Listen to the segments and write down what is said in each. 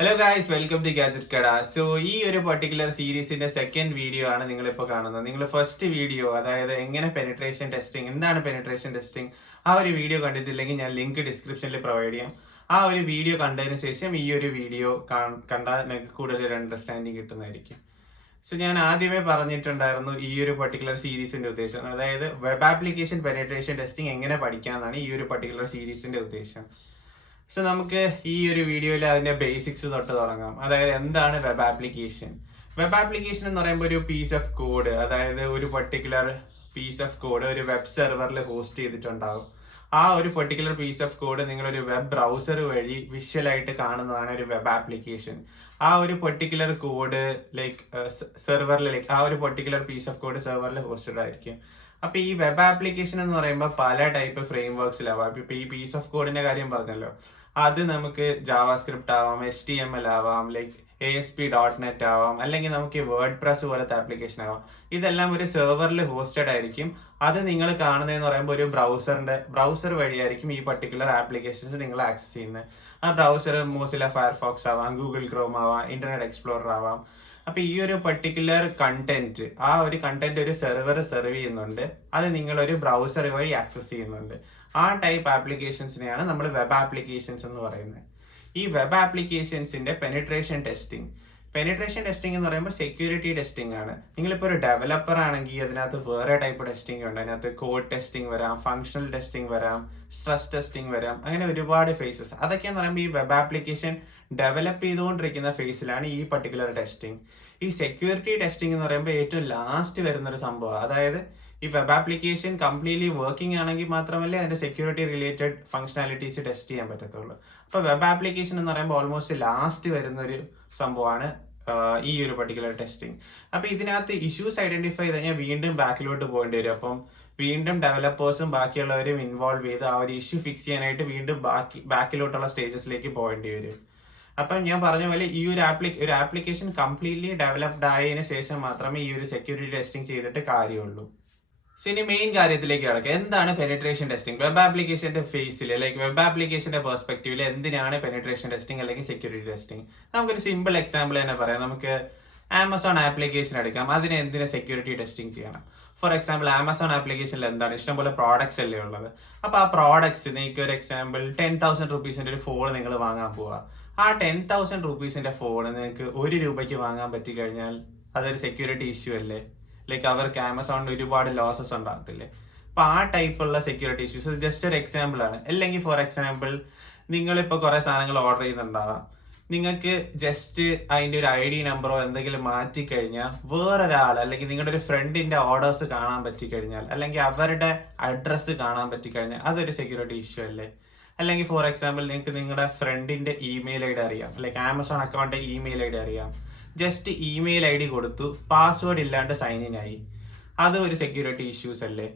Hello guys, welcome to gadget കട. So ഈ ഒരു പർട്ടിക്കുലർ സീരീസിന്റെ സെക്കൻഡ് വീഡിയോ ആണ് നിങ്ങളിപ്പോൾ കാണുന്നത്. നിങ്ങൾ ഫസ്റ്റ് വീഡിയോ, അതായത് എങ്ങനെ പെനിട്രേഷൻ ടെസ്റ്റിംഗ്, എന്താണ് പെനിട്രേഷൻ ടെസ്റ്റിംഗ്, ആ ഒരു വീഡിയോ കണ്ടിട്ടില്ലെങ്കിൽ ഞാൻ ലിങ്ക് ഡിസ്ക്രിപ്ഷനിൽ പ്രൊവൈഡ് ചെയ്യാം. ആ ഒരു വീഡിയോ കണ്ടതിന് ശേഷം ഈ ഒരു വീഡിയോ കണ്ടാൽ നിങ്ങൾക്ക് കൂടുതൽ ഒരു അണ്ടർസ്റ്റാൻഡിങ് കിട്ടുന്നതായിരിക്കും. സോ ഞാൻ ആദ്യമേ പറഞ്ഞിട്ടുണ്ടായിരുന്നു ഈ ഒരു പർട്ടിക്കുലർ സീരീസിന്റെ ഉദ്ദേശം, അതായത് വെബ് ആപ്ലിക്കേഷൻ പെനിട്രേഷൻ ടെസ്റ്റിംഗ് എങ്ങനെ പഠിക്കാമെന്നാണ് ഈ ഒരു പർട്ടിക്കുലർ സീരീസിന്റെ ഉദ്ദേശം. സോ നമുക്ക് ഈ ഒരു വീഡിയോയിൽ അതിന്റെ ബേസിക്സ് തൊട്ട് തുടങ്ങാം. അതായത് എന്താണ് വെബ് ആപ്ലിക്കേഷൻ. വെബ് ആപ്ലിക്കേഷൻ എന്ന് പറയുമ്പോൾ ഒരു പീസ് ഓഫ് കോഡ്, അതായത് ഒരു പർട്ടിക്കുലർ പീസ് ഓഫ് കോഡ് ഒരു വെബ് സെർവറിൽ ഹോസ്റ്റ് ചെയ്തിട്ടുണ്ടാകും. ആ ഒരു പെർട്ടിക്കുലർ പീസ് ഓഫ് കോഡ് നിങ്ങളൊരു വെബ് ബ്രൗസർ വഴി വിഷ്വലായിട്ട് കാണുന്നതാണ് ഒരു വെബ് ആപ്ലിക്കേഷൻ. ആ ഒരു പെർട്ടിക്കുലർ കോഡ് സെർവറിൽ ആ ഒരു പെർട്ടിക്കുലർ പീസ് ഓഫ് കോഡ് സെർവറിൽ ഹോസ്റ്റഡ് ആയിരിക്കും. അപ്പൊ ഈ വെബ് ആപ്ലിക്കേഷൻ എന്ന് പറയുമ്പോൾ പല ടൈപ്പ് ഫ്രെയിം വർക്ക്സിലാവാം. ഇപ്പൊ ഈ പീസ് ഓഫ് കോഡിന്റെ കാര്യം പറഞ്ഞല്ലോ, അത് നമുക്ക് ജാവാസ്ക്രിപ്റ്റ് ആവാം, HTML ആവാം, ASP.NET ആവാം, അല്ലെങ്കിൽ നമുക്ക് വേർഡ് പ്രസ് പോലത്തെ ആപ്ലിക്കേഷൻ ആവാം. ഇതെല്ലാം ഒരു സെർവറിൽ ഹോസ്റ്റഡ് ആയിരിക്കും. അത് നിങ്ങൾ കാണുന്നതെന്ന് പറയുമ്പോൾ ഒരു ബ്രൗസർ വഴിയായിരിക്കും ഈ പർട്ടിക്കുലർ ആപ്ലിക്കേഷൻസ് നിങ്ങൾ ആക്സസ് ചെയ്യുന്നത്. ആ ബ്രൗസർ മോസില്ല ഫയർഫോക്സ് ആവാം, ഗൂഗിൾ ക്രോം ആവാം, ഇന്റർനെറ്റ് എക്സ്പ്ലോറർ ആവാം. അപ്പൊ ഈ ഒരു പർട്ടിക്കുലർ കണ്ടന്റ്, ആ ഒരു കണ്ടന്റ് ഒരു സെർവർ സെർവ് ചെയ്യുന്നുണ്ട്, അത് നിങ്ങൾ ഒരു ബ്രൗസർ വഴി ആക്സസ് ചെയ്യുന്നുണ്ട്. ആ ടൈപ്പ് ആപ്ലിക്കേഷൻസിനെയാണ് നമ്മൾ വെബ് ആപ്ലിക്കേഷൻസ് എന്ന് പറയുന്നത്. ഈ വെബ് ആപ്ലിക്കേഷൻസിന്റെ പെനിട്രേഷൻ ടെസ്റ്റിംഗ് എന്ന് പറയുമ്പോൾ സെക്യൂരിറ്റി ടെസ്റ്റിംഗ് ആണ്. നിങ്ങളിപ്പോൾ ഒരു ഡെവലപ്പർ ആണെങ്കിൽ അതിനകത്ത് വേറെ ടൈപ്പ് ടെസ്റ്റിംഗ് ഉണ്ട്. അതിനകത്ത് കോഡ് ടെസ്റ്റിംഗ് വരാം, ഫങ്ഷണൽ ടെസ്റ്റിംഗ് വരാം, സ്ട്രെസ് ടെസ്റ്റിംഗ് വരാം, അങ്ങനെ ഒരുപാട് ഫേസസ്. അതൊക്കെയെന്ന് പറയുമ്പോൾ ഈ വെബ് ആപ്ലിക്കേഷൻ ഡെവലപ്പ് ചെയ്തുകൊണ്ടിരിക്കുന്ന ഫേസിലാണ് ഈ പർട്ടിക്കുലർ ടെസ്റ്റിംഗ്. ഈ സെക്യൂരിറ്റി ടെസ്റ്റിംഗ് എന്ന് പറയുമ്പോൾ ഏറ്റവും ലാസ്റ്റ് വരുന്ന ഒരു സംഭവം. അതായത് ഈ വെബ് ആപ്ലിക്കേഷൻ കംപ്ലീറ്റ്ലി വർക്കിംഗ് ആണെങ്കിൽ മാത്രമല്ലേ അതിന്റെ സെക്യൂരിറ്റി റിലേറ്റഡ് ഫംഗ്ഷനാലിറ്റീസ് ടെസ്റ്റ് ചെയ്യാൻ പറ്റത്തുള്ളൂ. അപ്പൊ വെബ് ആപ്ലിക്കേഷൻ എന്ന് പറയുമ്പോൾ ഓൾമോസ്റ്റ് ലാസ്റ്റ് വരുന്ന ഒരു സംഭവമാണ് ഈ ഒരു പർട്ടിക്കുലർ ടെസ്റ്റിംഗ്. അപ്പൊ ഇതിനകത്ത് ഇഷ്യൂസ് ഐഡന്റിഫൈ ചെയ്ത് കഴിഞ്ഞാൽ വീണ്ടും ബാക്കിലോട്ട് പോകേണ്ടി വരും. അപ്പം വീണ്ടും ഡെവലപ്പേഴ്സും ബാക്കിയുള്ളവരും ഇൻവോൾവ് ചെയ്ത് ആ ഒരു ഇഷ്യൂ ഫിക്സ് ചെയ്യാനായിട്ട് വീണ്ടും ബാക്കിലോട്ടുള്ള സ്റ്റേജസിലേക്ക് പോകേണ്ടി വരും. അപ്പം ഞാൻ പറഞ്ഞ പോലെ ഈ ഒരു ആപ്ലിക്കേഷൻ കംപ്ലീറ്റ്ലി ഡെവലപ്ഡ് ആയതിനു ശേഷം മാത്രമേ ഈ ഒരു സെക്യൂരിറ്റി ടെസ്റ്റിംഗ് ചെയ്തിട്ട് കാര്യമുള്ളൂ. സോ ഇനി മെയിൻ കാര്യത്തിലേക്ക് കിടക്കുക, എന്താണ് പെനിട്രേഷൻ ടെസ്റ്റിംഗ് വെബ് ആപ്ലിക്കേഷന്റെ ഫേസിൽ, വെബ് ആപ്ലിക്കേഷന്റെ പെർസ്പെക്റ്റീവിൽ എന്തിനാണ് പെനിട്രേഷൻ ടെസ്റ്റിംഗ് അല്ലെങ്കിൽ സെക്യൂരിറ്റി ടെസ്റ്റിംഗ്. നമുക്കൊരു സിമ്പിൾ എക്സാമ്പിൾ തന്നെ പറയാം. നമുക്ക് ആമസോൺ ആപ്ലിക്കേഷൻ എടുക്കാം. അതിന് എന്തിനാ സെക്യൂരിറ്റി ടെസ്റ്റിംഗ് ചെയ്യണം? ഫോർ എക്സാമ്പിൾ ആമസോൺ ആപ്ലിക്കേഷനിൽ എന്താണ് ഇഷ്ടംപോലെ പ്രോഡക്ട്സ് അല്ലേ ഉള്ളത്. അപ്പൊ ആ പ്രോഡക്ട്സ്, നിങ്ങൾക്ക് ഒരു എക്സാമ്പിൾ 10,000 റുപ്പീസിന്റെ ഒരു ഫോൺ നിങ്ങൾ വാങ്ങാൻ പോവാ. ആ 10,000 റുപ്പീസിന്റെ ഫോൺ നിങ്ങൾക്ക് 1 രൂപയ്ക്ക് വാങ്ങാൻ പറ്റി കഴിഞ്ഞാൽ അതൊരു സെക്യൂരിറ്റി ഇഷ്യൂ അല്ലേ? അവർക്ക് ആമസോണിന് ഒരുപാട് ലോസസ് ഉണ്ടാകത്തില്ലേ? അപ്പൊ ആ ടൈപ്പുള്ള സെക്യൂരിറ്റി ഇഷ്യൂസ് ജസ്റ്റ് ഒരു എക്സാമ്പിൾ ആണ്. അല്ലെങ്കിൽ ഫോർ എക്സാമ്പിൾ നിങ്ങളിപ്പോ കുറെ സാധനങ്ങൾ ഓർഡർ ചെയ്യുന്നുണ്ടാവാം. നിങ്ങൾക്ക് ജസ്റ്റ് അതിന്റെ ഒരു ID നമ്പറോ എന്തെങ്കിലും മാറ്റി കഴിഞ്ഞാൽ വേറൊരാൾ, അല്ലെങ്കിൽ നിങ്ങളുടെ ഒരു ഫ്രണ്ടിന്റെ ഓർഡേഴ്സ് കാണാൻ പറ്റിക്കഴിഞ്ഞാൽ, അല്ലെങ്കിൽ അവരുടെ അഡ്രസ്സ് കാണാൻ പറ്റിക്കഴിഞ്ഞാൽ അതൊരു സെക്യൂരിറ്റി ഇഷ്യൂ അല്ലേ? അല്ലെങ്കിൽ ഫോർ എക്സാമ്പിൾ നിങ്ങൾക്ക് നിങ്ങളുടെ ഫ്രണ്ടിന്റെ ഇമെയിൽ ID അറിയാം, ആമസോൺ അക്കൗണ്ടിന്റെ ഇമെയിൽ ID അറിയാം. ജസ്റ്റ് ഇമെയിൽ ID കൊടുത്തു, പാസ്വേഡ് ഇല്ലാണ്ട് സൈൻ ഇൻ ആയി, അത് ഒരു സെക്യൂരിറ്റി ഇഷ്യൂസ് അല്ലേ?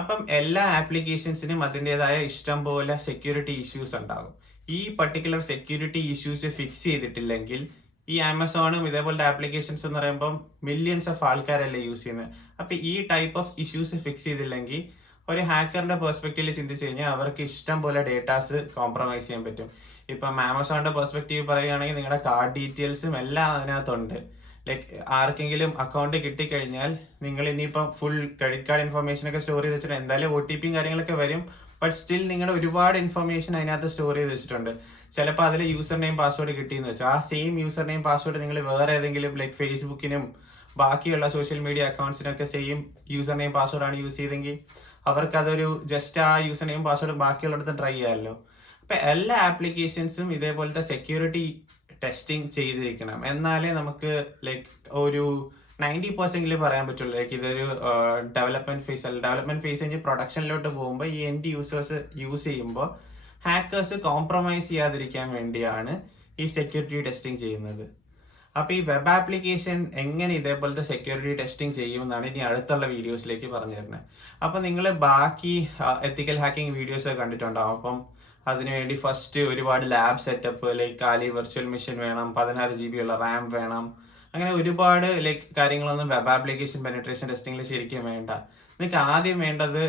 അപ്പം എല്ലാ ആപ്ലിക്കേഷൻസിനും അതിൻ്റെതായ ഇഷ്ടം പോലെ സെക്യൂരിറ്റി ഇഷ്യൂസ് ഉണ്ടാകും. ഈ പർട്ടിക്കുലർ സെക്യൂരിറ്റി ഇഷ്യൂസ് ഫിക്സ് ചെയ്തിട്ടില്ലെങ്കിൽ ഈ ആമസോണും ഇതേപോലത്തെ ആപ്ലിക്കേഷൻസ് എന്ന് പറയുമ്പോൾ മില്യൺസ് ഓഫ് ആൾക്കാരല്ലേ യൂസ് ചെയ്യുന്നത്. അപ്പൊ ഈ ടൈപ്പ് ഓഫ് ഇഷ്യൂസ് ഫിക്സ് ചെയ്തില്ലെങ്കിൽ ഒരു ഹാക്കറിന്റെ പെർസ്പെക്റ്റീവിൽ ചിന്തിച്ചു കഴിഞ്ഞാൽ അവർക്ക് ഇഷ്ടം പോലെ ഡേറ്റാസ് കോംപ്രമൈസ് ചെയ്യാൻ പറ്റും. ഇപ്പം ആമസോണിന്റെ പെർസ്പെക്റ്റീവ് പറയുകയാണെങ്കിൽ നിങ്ങളുടെ കാർഡ് ഡീറ്റെയിൽസും എല്ലാം അതിനകത്തുണ്ട്. ആർക്കെങ്കിലും അക്കൗണ്ട് കിട്ടിക്കഴിഞ്ഞാൽ നിങ്ങൾ ഇനിയിപ്പം ഫുൾ ക്രെഡിറ്റ് കാർഡ് ഇൻഫർമേഷൻ ഒക്കെ സ്റ്റോർ ചെയ്ത് വെച്ചിട്ട് എന്തായാലും OTP കാര്യങ്ങളൊക്കെ വരും. ബട്ട് സ്റ്റിൽ നിങ്ങളുടെ ഒരുപാട് ഇൻഫർമേഷൻ അതിനകത്ത് സ്റ്റോർ ചെയ്ത് വെച്ചിട്ടുണ്ട്. ചിലപ്പോൾ അതിൽ യൂസർ നെയിം പാസ്വേഡ് കിട്ടിയെന്ന് വെച്ചാൽ ആ സെയിം യൂസർ നെയിം പാസ്വേഡ് നിങ്ങൾ വേറെ ഏതെങ്കിലും ഫേസ്ബുക്കിനും ബാക്കിയുള്ള സോഷ്യൽ മീഡിയ അക്കൗണ്ട്സിനൊക്കെ സെയിം യൂസർ നെയിം പാസ്വേഡ് ആണ് യൂസ് ചെയ്തെങ്കിൽ അവർക്ക് അതൊരു ജസ്റ്റ് ആ യൂസർ നെയിം പാസ്വേഡ് ബാക്കിയുള്ളിടത്ത് ട്രൈ ചെയ്യാമല്ലോ. അപ്പൊ എല്ലാ ആപ്ലിക്കേഷൻസും ഇതേപോലത്തെ സെക്യൂരിറ്റി ടെസ്റ്റിംഗ് ചെയ്തിരിക്കണം. എന്നാലേ നമുക്ക് ഒരു 90% പറയാൻ പറ്റുള്ളൂ ഇതൊരു ഡെവലപ്മെന്റ് ഫേസ് അല്ല. ഡെവലപ്മെന്റ് ഫേസ് കഴിഞ്ഞ് പ്രൊഡക്ഷനിലോട്ട് പോകുമ്പോൾ ഈ എൻഡ് യൂസേഴ്സ് യൂസ് ചെയ്യുമ്പോൾ ഹാക്കേഴ്സ് കോംപ്രമൈസ് ചെയ്യാതിരിക്കാൻ വേണ്ടിയാണ് ഈ സെക്യൂരിറ്റി ടെസ്റ്റിംഗ് ചെയ്യുന്നത്. അപ്പൊ ഈ വെബ് ആപ്ലിക്കേഷൻ എങ്ങനെ ഇതേപോലത്തെ സെക്യൂരിറ്റി ടെസ്റ്റിംഗ് ചെയ്യുമെന്നാണ് ഇനി അടുത്തുള്ള വീഡിയോസിലേക്ക് പറഞ്ഞു തരുന്നത്. അപ്പൊ നിങ്ങൾ ബാക്കി എത്തിക്കൽ ഹാക്കിംഗ് വീഡിയോസ് ഒക്കെ കണ്ടിട്ടുണ്ടാവും. അപ്പം അതിനുവേണ്ടി ഫസ്റ്റ് ഒരുപാട് ലാബ് സെറ്റപ്പ്, കാലി വെർച്വൽ മെഷീൻ വേണം, 16 GB ഉള്ള റാം വേണം, അങ്ങനെ ഒരുപാട് കാര്യങ്ങളൊന്നും വെബ് ആപ്ലിക്കേഷൻ പെനിട്രേഷൻ ടെസ്റ്റിംഗിൽ ശരിക്കും വേണ്ട. നിങ്ങൾക്ക് ആദ്യം വേണ്ടത്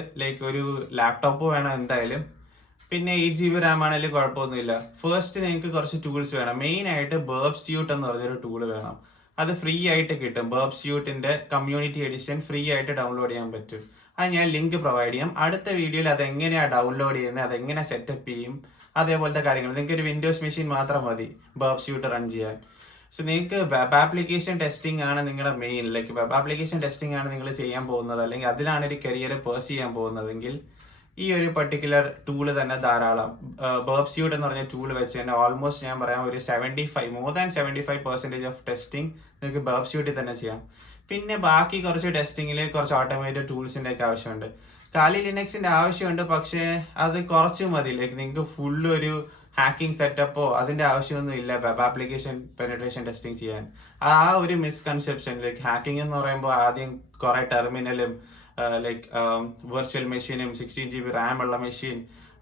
ഒരു ലാപ്ടോപ്പ് വേണം എന്തായാലും, പിന്നെ 8 GB റാം ആണെങ്കിലും കുഴപ്പമൊന്നുമില്ല. ഫസ്റ്റ് നിങ്ങൾക്ക് കുറച്ച് ടൂൾസ് വേണം. മെയിൻ ആയിട്ട് ബർബ് സ്യൂട്ട് എന്ന് പറഞ്ഞൊരു ടൂൾ വേണം. അത് ഫ്രീ ആയിട്ട് കിട്ടും. ബർബ് സ്യൂട്ടിന്റെ കമ്മ്യൂണിറ്റി എഡിഷൻ ഫ്രീ ആയിട്ട് ഡൗൺലോഡ് ചെയ്യാൻ പറ്റും. അത് ഞാൻ ലിങ്ക് പ്രൊവൈഡ് ചെയ്യാം. അടുത്ത വീഡിയോയിൽ അത് എങ്ങനെയാണ് ഡൗൺലോഡ് ചെയ്യുന്നത്, അതെങ്ങനെ സെറ്റപ്പ് ചെയ്യും, അതേപോലത്തെ കാര്യങ്ങൾ. നിങ്ങൾക്ക് ഒരു വിൻഡോസ് മെഷീൻ മാത്രം മതി ബർബ് സ്യൂട്ട് റൺ ചെയ്യാൻ. സോ നിങ്ങൾക്ക് വെബ് ആപ്ലിക്കേഷൻ ടെസ്റ്റിംഗ് ആണ് നിങ്ങളുടെ main, like web application testing ആണ് നിങ്ങൾ ചെയ്യാൻ പോകുന്നത്, അല്ലെങ്കിൽ അതിലാണ് ഒരു കരിയർ പേഴ്സ് ചെയ്യാൻ പോകുന്നതെങ്കിൽ ഈ ഒരു പർട്ടിക്കുലർ ടൂള് തന്നെ ധാരാളം. ബർബ് സ്യൂട്ട് എന്ന് പറഞ്ഞ ടൂൾ വെച്ച് തന്നെ ഓൾമോസ്റ്റ് ഞാൻ പറയാം ഒരു 75 മോർ ദാൻ 75% ഓഫ് ടെസ്റ്റിംഗ് നിങ്ങൾക്ക് ബർബ് സ്യൂട്ടിൽ തന്നെ ചെയ്യാം. പിന്നെ ബാക്കി കുറച്ച് ടെസ്റ്റിങ്ങിൽ കുറച്ച് ഓട്ടോമേറ്റഡ് ടൂൾസിന്റെ ഒക്കെ ആവശ്യമുണ്ട്. കാലി ലിനക്സിന്റെ ആവശ്യമുണ്ട്, പക്ഷേ അത് കുറച്ച് മതി. ലൈക്ക് നിങ്ങൾക്ക് ഫുൾ ഒരു ഹാക്കിംഗ് സെറ്റപ്പോ അതിന്റെ ആവശ്യമൊന്നും ഇല്ല വെബ് ആപ്ലിക്കേഷൻ പെനിട്രേഷൻ ടെസ്റ്റിംഗ് ചെയ്യാൻ. ആ ഒരു മിസ്കൺസെപ്ഷൻ, ലൈക്ക് ഹാക്കിംഗ് എന്ന് പറയുമ്പോൾ ആദ്യം കുറെ ടെർമിനലും ലൈക്ക് വെർച്വൽ മെഷീനും 16 GB റാം ഉള്ള മെഷീൻ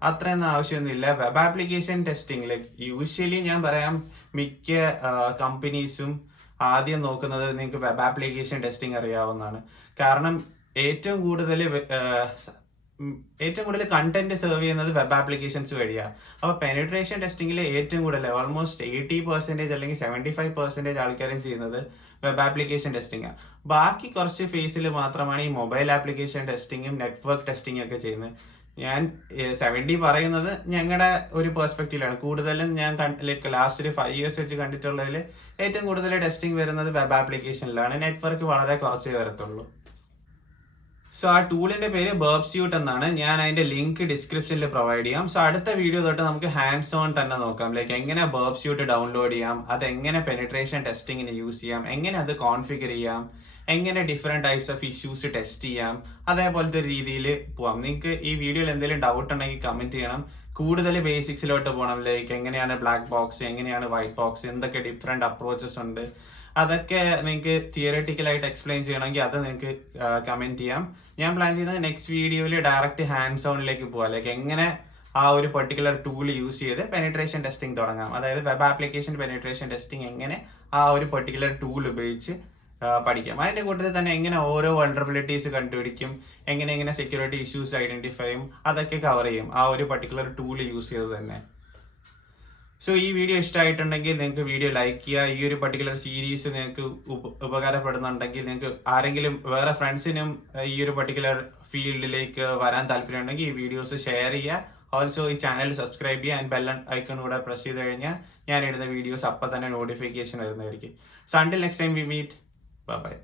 അത്രയൊന്നും ആവശ്യമൊന്നുമില്ല. Web application testing like usually ഞാൻ പറയാം മിക്ക കമ്പനീസും ആദ്യം നോക്കുന്നത് നിങ്ങൾക്ക് വെബ് ആപ്ലിക്കേഷൻ ടെസ്റ്റിംഗ് അറിയാവുന്നതാണ്. കാരണം ഏറ്റവും കൂടുതൽ കണ്ടന്റ് സെർവ് ചെയ്യുന്നത് വെബ് ആപ്ലിക്കേഷൻസ് വഴിയാണ്. അപ്പൊ പെനിട്രേഷൻ ടെസ്റ്റിംഗിൽ ഏറ്റവും കൂടുതൽ ഓൾമോസ്റ്റ് 80% അല്ലെങ്കിൽ 75% ആൾക്കാരും ചെയ്യുന്നത് വെബ് ആപ്ലിക്കേഷൻ ടെസ്റ്റിംഗ് ആണ്. ബാക്കി കുറച്ച് ഫേസിൽ മാത്രമാണ് ഈ മൊബൈൽ ആപ്ലിക്കേഷൻ ടെസ്റ്റിങ്ങും നെറ്റ്വർക്ക് ടെസ്റ്റിംഗും ഒക്കെ ചെയ്യുന്നത്. ഞാൻ 70 പറയുന്നത് ഞങ്ങളുടെ ഒരു പെർസ്പെക്റ്റീവിലാണ്. കൂടുതലും ഞാൻ ലൈക്ക് ലാസ്റ്റ് ഒരു 5 years വെച്ച് കണ്ടിട്ടുള്ളതിൽ ഏറ്റവും കൂടുതൽ ടെസ്റ്റിംഗ് വരുന്നത് വെബ് ആപ്ലിക്കേഷനിലാണ്. നെറ്റ്വർക്ക് വളരെ കുറച്ചേ വരത്തുള്ളൂ. സോ ആ ടൂളിന്റെ പേര് ബർബ് സ്യൂട്ട് എന്നാണ്. ഞാൻ അതിന്റെ ലിങ്ക് ഡിസ്ക്രിപ്ഷനിൽ പ്രൊവൈഡ് ചെയ്യാം. സോ അടുത്ത വീഡിയോ തൊട്ട് നമുക്ക് ഹാൻഡ്സ് ഓൺ തന്നെ നോക്കാം. ലൈക്ക് എങ്ങനെ ബർബ് സ്യൂട്ട് ഡൗൺലോഡ് ചെയ്യാം, അത് എങ്ങനെ പെനിട്രേഷൻ ടെസ്റ്റിങ്ങിന് യൂസ് ചെയ്യാം, എങ്ങനെ അത് കോൺഫിഗർ ചെയ്യാം, എങ്ങനെ different types of issues test ചെയ്യാം, അതേപോലത്തെ ഒരു രീതിയിൽ പോവാം. നിങ്ങൾക്ക് ഈ വീഡിയോയിൽ എന്തെങ്കിലും ഡൗട്ട് ഉണ്ടെങ്കിൽ കമന്റ് ചെയ്യണം. കൂടുതൽ ബേസിക്സിലോട്ട് പോകണം. ലൈക്ക് എങ്ങനെയാണ് ബ്ലാക്ക് ബോക്സ്, എങ്ങനെയാണ് വൈറ്റ് ബോക്സ്, എന്തൊക്കെ ഡിഫറെന്റ് അപ്രോച്ചസ് ഉണ്ട്, അതൊക്കെ നിങ്ങൾക്ക് തിയററ്റിക്കലായിട്ട് എക്സ്പ്ലെയിൻ ചെയ്യണമെങ്കിൽ അത് നിങ്ങൾക്ക് കമന്റ് ചെയ്യാം. ഞാൻ പ്ലാൻ ചെയ്യുന്നത് നെക്സ്റ്റ് വീഡിയോയിൽ ഡയറക്റ്റ് ഹാൻഡ്സ് ഓണിലേക്ക് പോകാം. ലൈക്ക് എങ്ങനെ ആ ഒരു പെർട്ടിക്കുലർ ടൂൾ യൂസ് ചെയ്ത് പെനിട്രേഷൻ ടെസ്റ്റിംഗ് തുടങ്ങാം. അതായത് വെബ് ആപ്ലിക്കേഷൻ പെനിട്രേഷൻ ടെസ്റ്റിംഗ് എങ്ങനെ ആ ഒരു പെർട്ടിക്കുലർ ടൂൾ ഉപയോഗിച്ച് പഠിക്കാം. അതിന്റെ കൂട്ടത്തിൽ തന്നെ എങ്ങനെ ഓരോ വൾണറബിലിറ്റീസ് കണ്ടുപിടിക്കും, എങ്ങനെ സെക്യൂരിറ്റി ഇഷ്യൂസ് ഐഡന്റിഫൈ ചെയ്യും, അതൊക്കെ കവർ ചെയ്യും ആ ഒരു പെർട്ടിക്കുലർ ടൂൾ യൂസ് ചെയ്ത് തന്നെ. സോ ഈ വീഡിയോ ഇഷ്ടമായിട്ടുണ്ടെങ്കിൽ നിങ്ങൾക്ക് വീഡിയോ ലൈക്ക് ചെയ്യുക. ഈ ഒരു പർട്ടിക്കുലർ സീരീസ് നിങ്ങൾക്ക് ഉപകാരപ്പെടുന്നുണ്ടെങ്കിൽ, നിങ്ങൾക്ക് ആരെങ്കിലും വേറെ ഫ്രണ്ട്സിനും ഈ ഒരു പർട്ടിക്കുലർ ഫീൽഡിലേക്ക് വരാൻ താല്പര്യമുണ്ടെങ്കിൽ ഈ വീഡിയോസ് ഷെയർ ചെയ്യുക. ഓൾസോ ഈ ചാനൽ സബ്സ്ക്രൈബ് ചെയ്യുക ആൻഡ് ബെൽ ഐക്കൺ കൂടെ പ്രസ് ചെയ്ത് കഴിഞ്ഞാൽ ഞാൻ ഇടുന്ന വീഡിയോസ് അപ്പം തന്നെ നോട്ടിഫിക്കേഷൻ വരുന്നതായിരിക്കും. So until next time we meet, bye by.